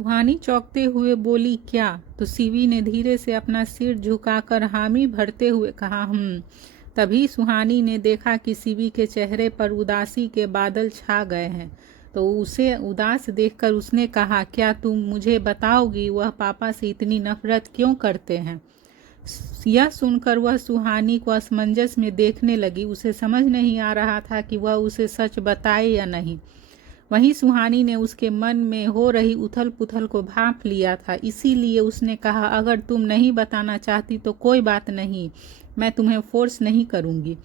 सुहानी चौंकते हुए बोली, क्या? तो सीवी ने धीरे से अपना सिर झुकाकर हामी भरते हुए कहा, तभी सुहानी ने देखा कि सीवी के चेहरे पर उदासी के बादल छा गए हैं। तो उसे उदास देखकर उसने कहा, क्या तुम मुझे बताओगी वह पापा से इतनी नफरत क्यों करते हैं? यह सुनकर वह सुहानी को असमंजस में देखने लगी। उसे समझ नहीं आ रहा था कि वह उसे सच बताए या नहीं। वहीं सुहानी ने उसके मन में हो रही उथल पुथल को भांप लिया था, इसीलिए उसने कहा, अगर तुम नहीं बताना चाहती तो कोई बात नहीं, मैं तुम्हें फोर्स नहीं करूंगी।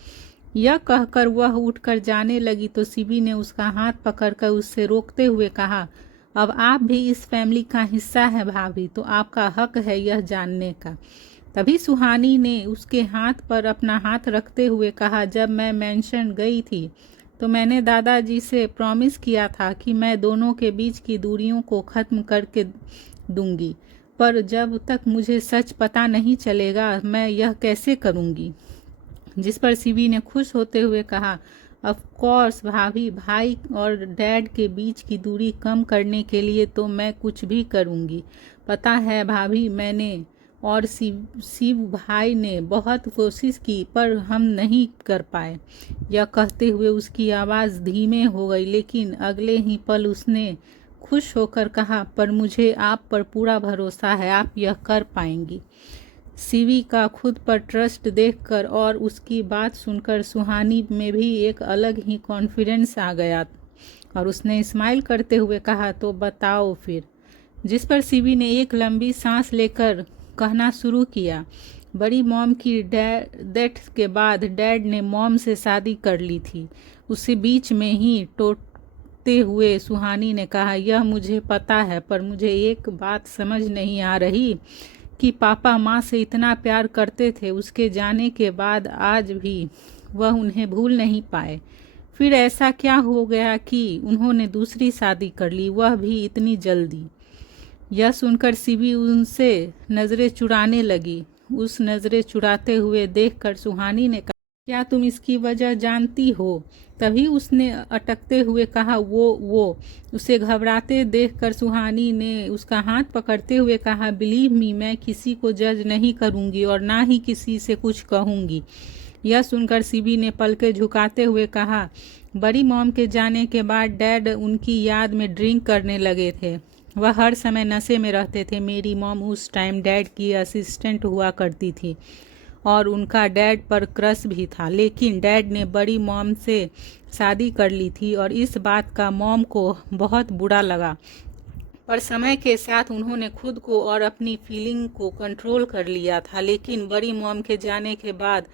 यह कहकर वह उठकर जाने लगी तो सीवी ने उसका हाथ पकड़कर उससे रोकते हुए कहा, अब आप भी इस फैमिली का हिस्सा है भाभी, तो आपका हक है यह जानने का। तभी सुहानी ने उसके हाथ पर अपना हाथ रखते हुए कहा, जब मैं मेंशन गई थी तो मैंने दादाजी से प्रॉमिस किया था कि मैं दोनों के बीच की दूरियों को ख़त्म करके दूंगी, पर जब तक मुझे सच पता नहीं चलेगा मैं यह कैसे करूंगी? जिस पर सीवी ने खुश होते हुए कहा, ऑफ कोर्स भाभी, भाई और डैड के बीच की दूरी कम करने के लिए तो मैं कुछ भी करूंगी। पता है भाभी, मैंने और शिव भाई ने बहुत कोशिश की पर हम नहीं कर पाए। यह कहते हुए उसकी आवाज़ धीमे हो गई, लेकिन अगले ही पल उसने खुश होकर कहा, पर मुझे आप पर पूरा भरोसा है, आप यह कर पाएंगी। सीवी का खुद पर ट्रस्ट देखकर और उसकी बात सुनकर सुहानी में भी एक अलग ही कॉन्फिडेंस आ गया और उसने स्माइल करते हुए कहा, तो बताओ फिर। जिस पर सीवी ने एक लंबी सांस लेकर कहना शुरू किया, बड़ी मॉम की डेथ के बाद डैड ने मॉम से शादी कर ली थी। उसे बीच में ही टोकते हुए सुहानी ने कहा, यह मुझे पता है, पर मुझे एक बात समझ नहीं आ रही कि पापा माँ से इतना प्यार करते थे, उसके जाने के बाद आज भी वह उन्हें भूल नहीं पाए। फिर ऐसा क्या हो गया कि उन्होंने दूसरी शादी कर ली, वह भी इतनी जल्दी? यह सुनकर सीवी उनसे नज़रें चुराने लगी। उस नज़रें चुराते हुए देखकर सुहानी ने कहा, क्या तुम इसकी वजह जानती हो? तभी उसने अटकते हुए कहा, वो। उसे घबराते देखकर सुहानी ने उसका हाथ पकड़ते हुए कहा, बिलीव मी, मैं किसी को जज नहीं करूंगी और ना ही किसी से कुछ कहूंगी। यह सुनकर सीवी ने पलकें झुकाते हुए कहा, बड़ी मॉम के जाने के बाद डैड उनकी याद में ड्रिंक करने लगे थे। वह हर समय नशे में रहते थे। मेरी मॉम उस टाइम डैड की असिस्टेंट हुआ करती थी और उनका डैड पर क्रश भी था, लेकिन डैड ने बड़ी मॉम से शादी कर ली थी और इस बात का मॉम को बहुत बुरा लगा, पर समय के साथ उन्होंने खुद को और अपनी फीलिंग को कंट्रोल कर लिया था। लेकिन बड़ी मॉम के जाने के बाद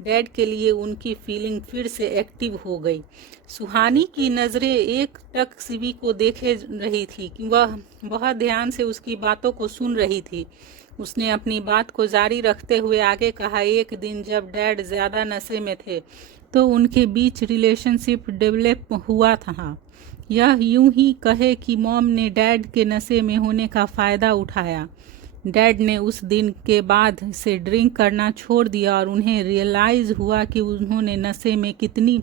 डैड के लिए उनकी फीलिंग फिर से एक्टिव हो गई। सुहानी की नज़रें एक टक सीवी को देखे रही थी कि वह बहुत ध्यान से उसकी बातों को सुन रही थी। उसने अपनी बात को जारी रखते हुए आगे कहा, एक दिन जब डैड ज़्यादा नशे में थे तो उनके बीच रिलेशनशिप डेवलप हुआ था। यह यूं ही कहे कि मॉम ने डैड के नशे में होने का फ़ायदा उठाया। डैड ने उस दिन के बाद से ड्रिंक करना छोड़ दिया और उन्हें रियलाइज़ हुआ कि उन्होंने नशे में कितनी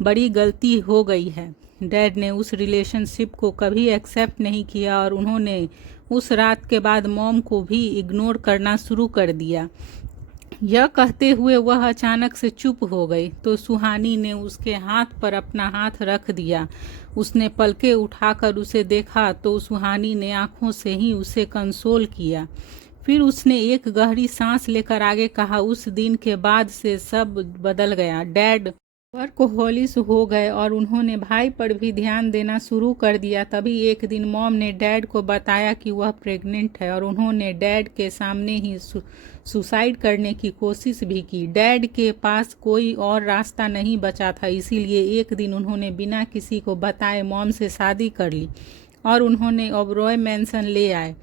बड़ी गलती हो गई है। डैड ने उस रिलेशनशिप को कभी एक्सेप्ट नहीं किया और उन्होंने उस रात के बाद मॉम को भी इग्नोर करना शुरू कर दिया। यह कहते हुए वह अचानक से चुप हो गई तो सुहानी ने उसके हाथ पर अपना हाथ रख दिया। उसने पलकें उठाकर उसे देखा तो सुहानी ने आंखों से ही उसे कंसोल किया। फिर उसने एक गहरी सांस लेकर आगे कहा, उस दिन के बाद से सब बदल गया। डैड वर्कहोलिक हो गए और उन्होंने भाई पर भी ध्यान देना शुरू कर दिया। तभी एक दिन मॉम ने डैड को बताया कि वह प्रेग्नेंट है और उन्होंने डैड के सामने ही सुसाइड करने की कोशिश भी की। डैड के पास कोई और रास्ता नहीं बचा था, इसीलिए एक दिन उन्होंने बिना किसी को बताए मॉम से शादी कर ली और उन्होंने ओबरॉय मैंसन ले आए।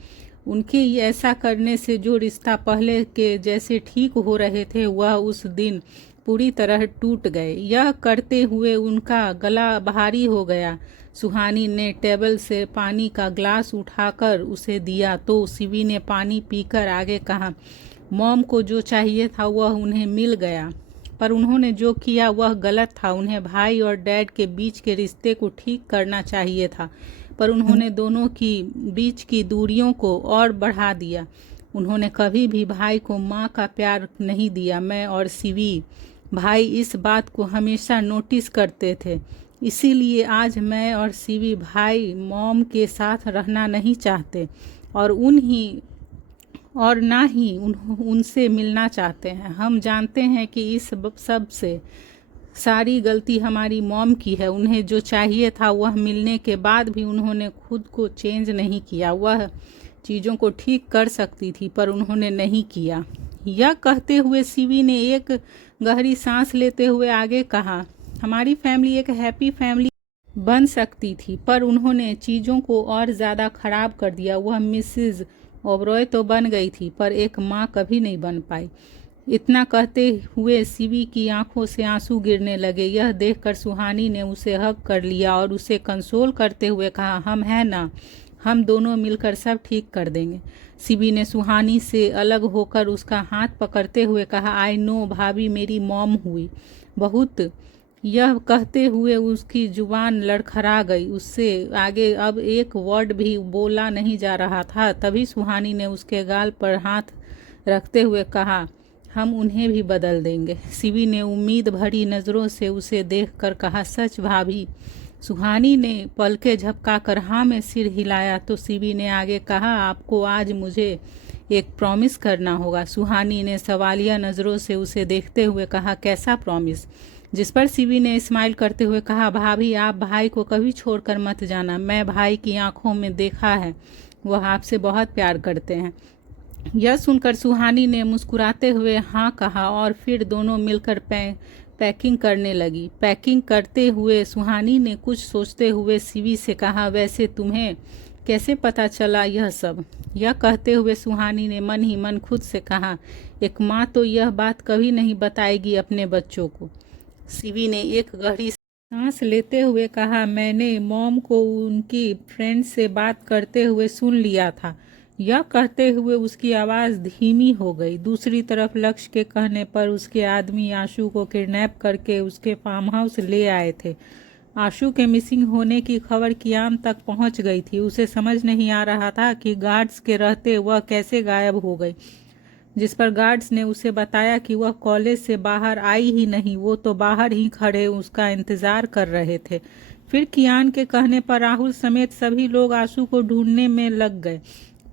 उनके ऐसा करने से जो रिश्ता पहले के जैसे ठीक हो रहे थे वह उस दिन पूरी तरह टूट गए। यह करते हुए उनका गला भारी हो गया। सुहानी ने टेबल से पानी का ग्लास उठाकर उसे दिया तो सीवी ने पानी पीकर आगे कहा, मॉम को जो चाहिए था वह उन्हें मिल गया, पर उन्होंने जो किया वह गलत था। उन्हें भाई और डैड के बीच के रिश्ते को ठीक करना चाहिए था, पर उन्होंने दोनों की बीच की दूरियों को और बढ़ा दिया। उन्होंने कभी भी भाई को माँ का प्यार नहीं दिया। मैं और सीवी भाई इस बात को हमेशा नोटिस करते थे, इसीलिए आज मैं और सीवी भाई मॉम के साथ रहना नहीं चाहते और ना ही उनसे मिलना चाहते हैं। हम जानते हैं कि इस सब से सारी गलती हमारी मॉम की है। उन्हें जो चाहिए था वह मिलने के बाद भी उन्होंने खुद को चेंज नहीं किया। वह चीज़ों को ठीक कर सकती थी पर उन्होंने नहीं किया। यह कहते हुए सीवी ने एक गहरी सांस लेते हुए आगे कहा, हमारी फैमिली एक हैप्पी फैमिली बन सकती थी पर उन्होंने चीज़ों को और ज़्यादा ख़राब कर दिया। वह मिसेज ओबरॉय तो बन गई थी पर एक माँ कभी नहीं बन पाई। इतना कहते हुए सीवी की आंखों से आंसू गिरने लगे। यह देखकर सुहानी ने उसे हग कर लिया और उसे कंसोल करते हुए कहा, हम हैं ना, हम दोनों मिलकर सब ठीक कर देंगे। सीवी ने सुहानी से अलग होकर उसका हाथ पकड़ते हुए कहा, आई नो भाभी मेरी मॉम हुई बहुत। यह कहते हुए उसकी जुबान लड़खड़ा गई। उससे आगे अब एक वर्ड भी बोला नहीं जा रहा था। तभी सुहानी ने उसके गाल पर हाथ रखते हुए कहा, हम उन्हें भी बदल देंगे। सीवी ने उम्मीद भरी नज़रों से उसे देखकर कहा, सच भाभी? सुहानी ने पलके झपकाकर हाँ में सिर हिलाया तो सीवी ने आगे कहा, आपको आज मुझे एक प्रॉमिस करना होगा। सुहानी ने सवालिया नज़रों से उसे देखते हुए कहा, कैसा प्रॉमिस? जिस पर सीवी ने स्माइल करते हुए कहा, भाभी आप भाई को कभी छोड़कर मत जाना। मैं भाई की आंखों में देखा है, वह आपसे बहुत प्यार करते हैं। यह सुनकर सुहानी ने मुस्कुराते हुए हाँ कहा और फिर दोनों मिलकर पैकिंग करने लगी। पैकिंग करते हुए सुहानी ने कुछ सोचते हुए सीवी से कहा, वैसे तुम्हें कैसे पता चला यह सब? यह कहते हुए सुहानी ने मन ही मन खुद से कहा, एक माँ तो यह बात कभी नहीं बताएगी अपने बच्चों को। सीवी ने एक गहरी सांस लेते हुए कहा, मैंने मॉम को उनकी फ्रेंड से बात करते हुए सुन लिया था। यह कहते हुए उसकी आवाज़ धीमी हो गई। दूसरी तरफ लक्ष्य के कहने पर उसके आदमी आशु को किडनैप करके उसके फार्म हाउस ले आए थे। आशु के मिसिंग होने की खबर कियान तक पहुंच गई थी। उसे समझ नहीं आ रहा था कि गार्ड्स के रहते वह कैसे गायब हो गई, जिस पर गार्ड्स ने उसे बताया कि वह कॉलेज से बाहर आई ही नहीं, वो तो बाहर ही खड़े उसका इंतज़ार कर रहे थे। फिर कियान के कहने पर राहुल समेत सभी लोग आशु को ढूंढने में लग गए,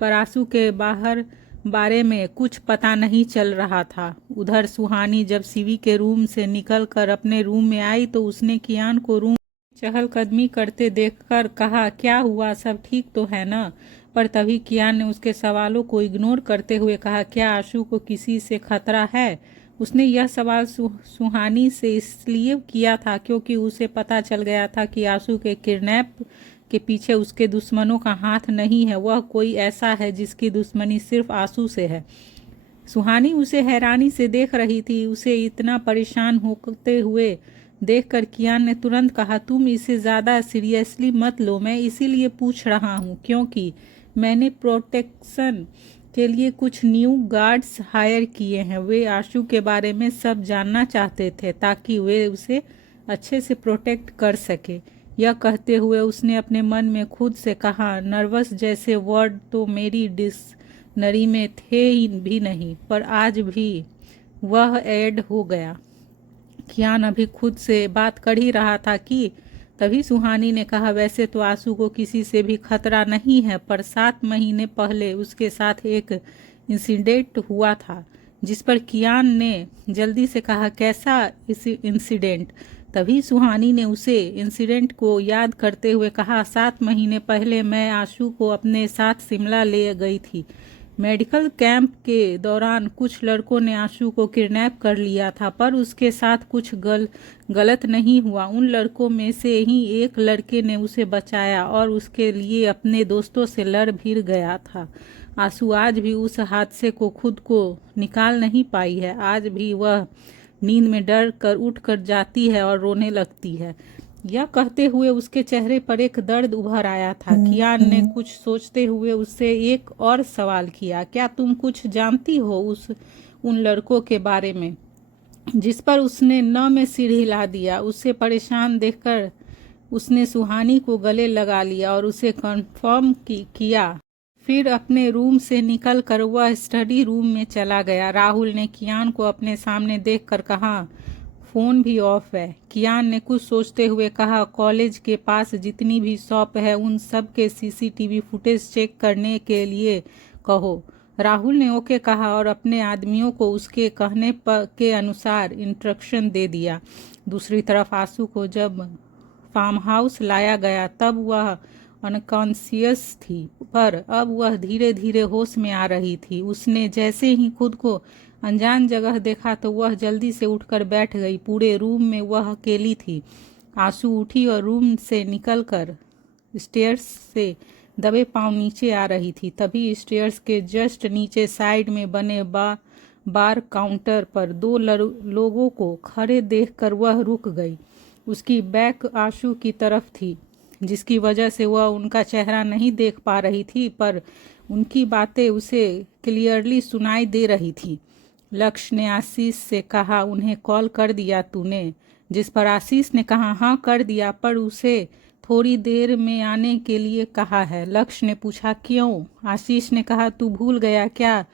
पर आशु के बारे में कुछ पता नहीं चल रहा था। उधर सुहानी जब सीवी के रूम से निकलकर अपने रूम में आई तो उसने कियान को रूम चहलकदमी करते देखकर कहा, क्या हुआ, सब ठीक तो है ना? पर तभी कियान ने उसके सवालों को इग्नोर करते हुए कहा, क्या आशु को किसी से खतरा है? उसने यह सवाल सुहानी से इसलिए किया था क्योंकि उसे पता चल गया था कि आशु के किडनैप के पीछे उसके दुश्मनों का हाथ नहीं है। वह कोई ऐसा है जिसकी दुश्मनी सिर्फ आशु से है। सुहानी उसे हैरानी से देख रही थी। उसे इतना परेशान होते हुए देखकर कियान ने तुरंत कहा, तुम इसे ज़्यादा सीरियसली मत लो, मैं इसीलिए पूछ रहा हूँ क्योंकि मैंने प्रोटेक्शन के लिए कुछ न्यू गार्ड्स हायर किए हैं। वे आशु के बारे में सब जानना चाहते थे ताकि वे उसे अच्छे से प्रोटेक्ट कर सके। यह कहते हुए उसने अपने मन में खुद से कहा, नर्वस जैसे वर्ड तो मेरी डिक्शनरी में थे ही भी नहीं, पर आज भी वह ऐड हो गया। कियान अभी खुद से बात कर ही रहा था कि तभी सुहानी ने कहा, वैसे तो आशु को किसी से भी खतरा नहीं है, पर 7 महीने पहले उसके साथ एक इंसिडेंट हुआ था। जिस पर कियान ने जल्दी से कहा, कैसा इंसिडेंट? तभी सुहानी ने उसे इंसिडेंट को याद करते हुए कहा, 7 महीने पहले मैं आशु को अपने साथ शिमला ले गई थी। मेडिकल कैंप के दौरान कुछ लड़कों ने आशु को किडनैप कर लिया था, पर उसके साथ कुछ गलत नहीं हुआ। उन लड़कों में से ही एक लड़के ने उसे बचाया और उसके लिए अपने दोस्तों से लड़ भिड़ गया था। आशु आज भी उस हादसे को खुद को निकाल नहीं पाई है। आज भी वह नींद में डर कर उठ कर जाती है और रोने लगती है। यह कहते हुए उसके चेहरे पर एक दर्द उभर आया था। कियान ने कुछ सोचते हुए उससे एक और सवाल किया, क्या तुम कुछ जानती हो उन लड़कों के बारे में? जिस पर उसने न में सिर हिला दिया। उसे परेशान देखकर उसने सुहानी को गले लगा लिया और उसे कंफर्म किया। फिर अपने रूम से निकलकर वह स्टडी रूम में चला गया। राहुल ने कियान को अपने सामने देखकर कहा, फ़ोन भी ऑफ है। कियान ने कुछ सोचते हुए कहा, कॉलेज के पास जितनी भी शॉप है उन सब के सीसीटीवी फुटेज चेक करने के लिए कहो। राहुल ने ओके कहा और अपने आदमियों को उसके कहने के अनुसार इंस्ट्रक्शन दे दिया। दूसरी तरफ आंसू को जब फार्म हाउस लाया गया तब वह अनकॉन्शियस थी, पर अब वह धीरे धीरे होश में आ रही थी। उसने जैसे ही खुद को अनजान जगह देखा तो वह जल्दी से उठकर बैठ गई। पूरे रूम में वह अकेली थी। आंसू उठी और रूम से निकलकर स्टेयर्स से दबे पांव नीचे आ रही थी। तभी स्टेयर्स के जस्ट नीचे साइड में बने बार काउंटर पर दो लोगों को खड़े देखकर वह रुक गई। उसकी बैक आंसू की तरफ थी, जिसकी वजह से वह उनका चेहरा नहीं देख पा रही थी, पर उनकी बातें उसे क्लियरली सुनाई दे रही थी। लक्ष्य ने आशीष से कहा, उन्हें कॉल कर दिया तूने? जिस पर आशीष ने कहा, हाँ कर दिया, पर उसे थोड़ी देर में आने के लिए कहा है। लक्ष्य ने पूछा, क्यों? आशीष ने कहा, तू भूल गया क्या?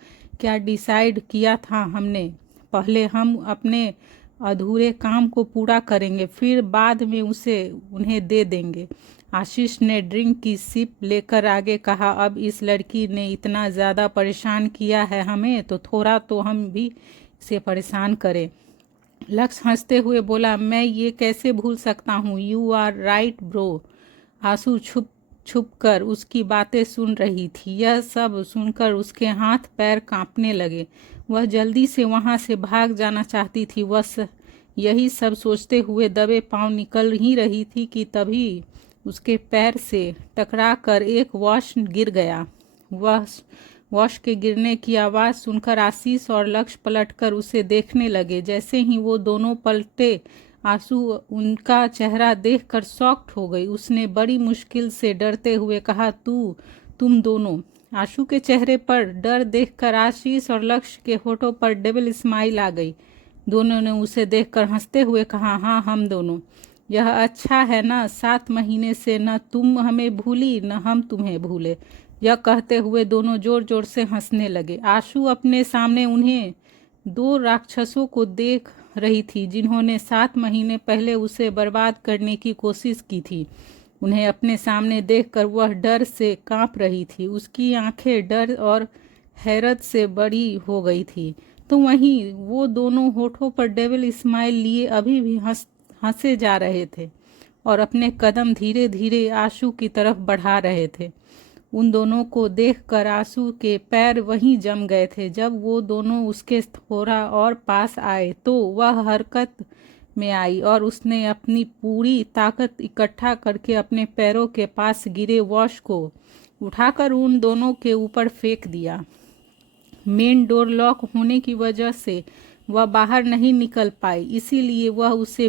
क्या डिसाइड किया था हमने? पहले हम अपने अधूरे काम को पूरा करेंगे, फिर बाद में उन्हें दे देंगे। आशीष ने ड्रिंक की सिप लेकर आगे कहा, अब इस लड़की ने इतना ज़्यादा परेशान किया है हमें, तो थोड़ा तो हम भी इसे परेशान करें। लक्ष्य हंसते हुए बोला, मैं ये कैसे भूल सकता हूँ। You are right bro. आंसू छुप छुप कर उसकी बातें सुन रही थी। यह सब सुनकर उसके हाथ पैर कांपने लगे। वह जल्दी से वहां से भाग जाना चाहती थी। वह यही सब सोचते हुए दबे पांव निकल ही रही थी कि तभी उसके पैर से टकरा कर एक वॉश गिर गया। वॉश के गिरने की आवाज़ सुनकर आशीष और लक्ष्य पलटकर उसे देखने लगे। जैसे ही वो दोनों पलटे, आंसू उनका चेहरा देखकर शॉक्ड हो गई। उसने बड़ी मुश्किल से डरते हुए कहा, तुम दोनों? आंसू के चेहरे पर डर देखकर आशीष और लक्ष्य के होठों पर डबल स्माइल आ गई। दोनों ने उसे देखकर हंसते हुए कहा, हाँ हम दोनों। यह अच्छा है ना, 7 महीने से न तुम हमें भूली न हम तुम्हें भूले। यह कहते हुए दोनों जोर जोर से हंसने लगे। आशु अपने सामने उन्हें 2 राक्षसों को देख रही थी, जिन्होंने 7 महीने पहले उसे बर्बाद करने की कोशिश की थी। उन्हें अपने सामने देखकर वह डर से कांप रही थी। उसकी आंखें डर और हैरत से बड़ी हो गई थी। तो वहीं वो दोनों होठों पर डेविल स्माइल लिए अभी भी हंसे जा रहे थे और अपने कदम धीरे धीरे आशु की तरफ बढ़ा रहे थे। उन दोनों को देखकर आशु के पैर वहीं जम गए थे। जब वो दोनों उसके थोड़ा और पास आए तो वह हरकत में आई और उसने अपनी पूरी ताकत इकट्ठा करके अपने पैरों के पास गिरे वॉश को उठाकर उन दोनों के ऊपर फेंक दिया। मेन डोर लॉक होने की वजह से वह बाहर नहीं निकल पाई, इसीलिए वह उसे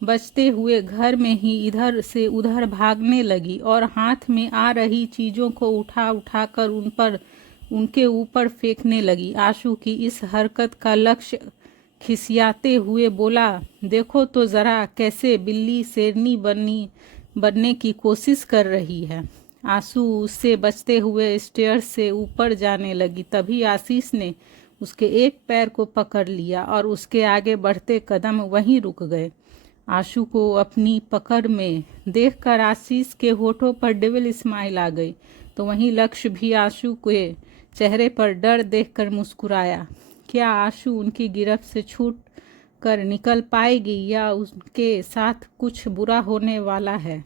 बचते हुए घर में ही इधर से उधर भागने लगी और हाथ में आ रही चीज़ों को उठा कर उनके ऊपर फेंकने लगी। आशु की इस हरकत का लक्ष्य खिसियाते हुए बोला, देखो तो ज़रा कैसे बिल्ली शेरनी बनने की कोशिश कर रही है। आशु उससे बचते हुए स्टेयर्स से ऊपर जाने लगी। तभी आशीष ने उसके एक पैर को पकड़ लिया और उसके आगे बढ़ते कदम वहीं रुक गए। आशु को अपनी पकड़ में देखकर आशीष के होठों पर डेविल स्माइल आ गई। तो वहीं लक्ष्य भी आशु के चेहरे पर डर देखकर मुस्कुराया। क्या आशु उनकी गिरफ्त से छूट कर निकल पाएगी या उनके साथ कुछ बुरा होने वाला है?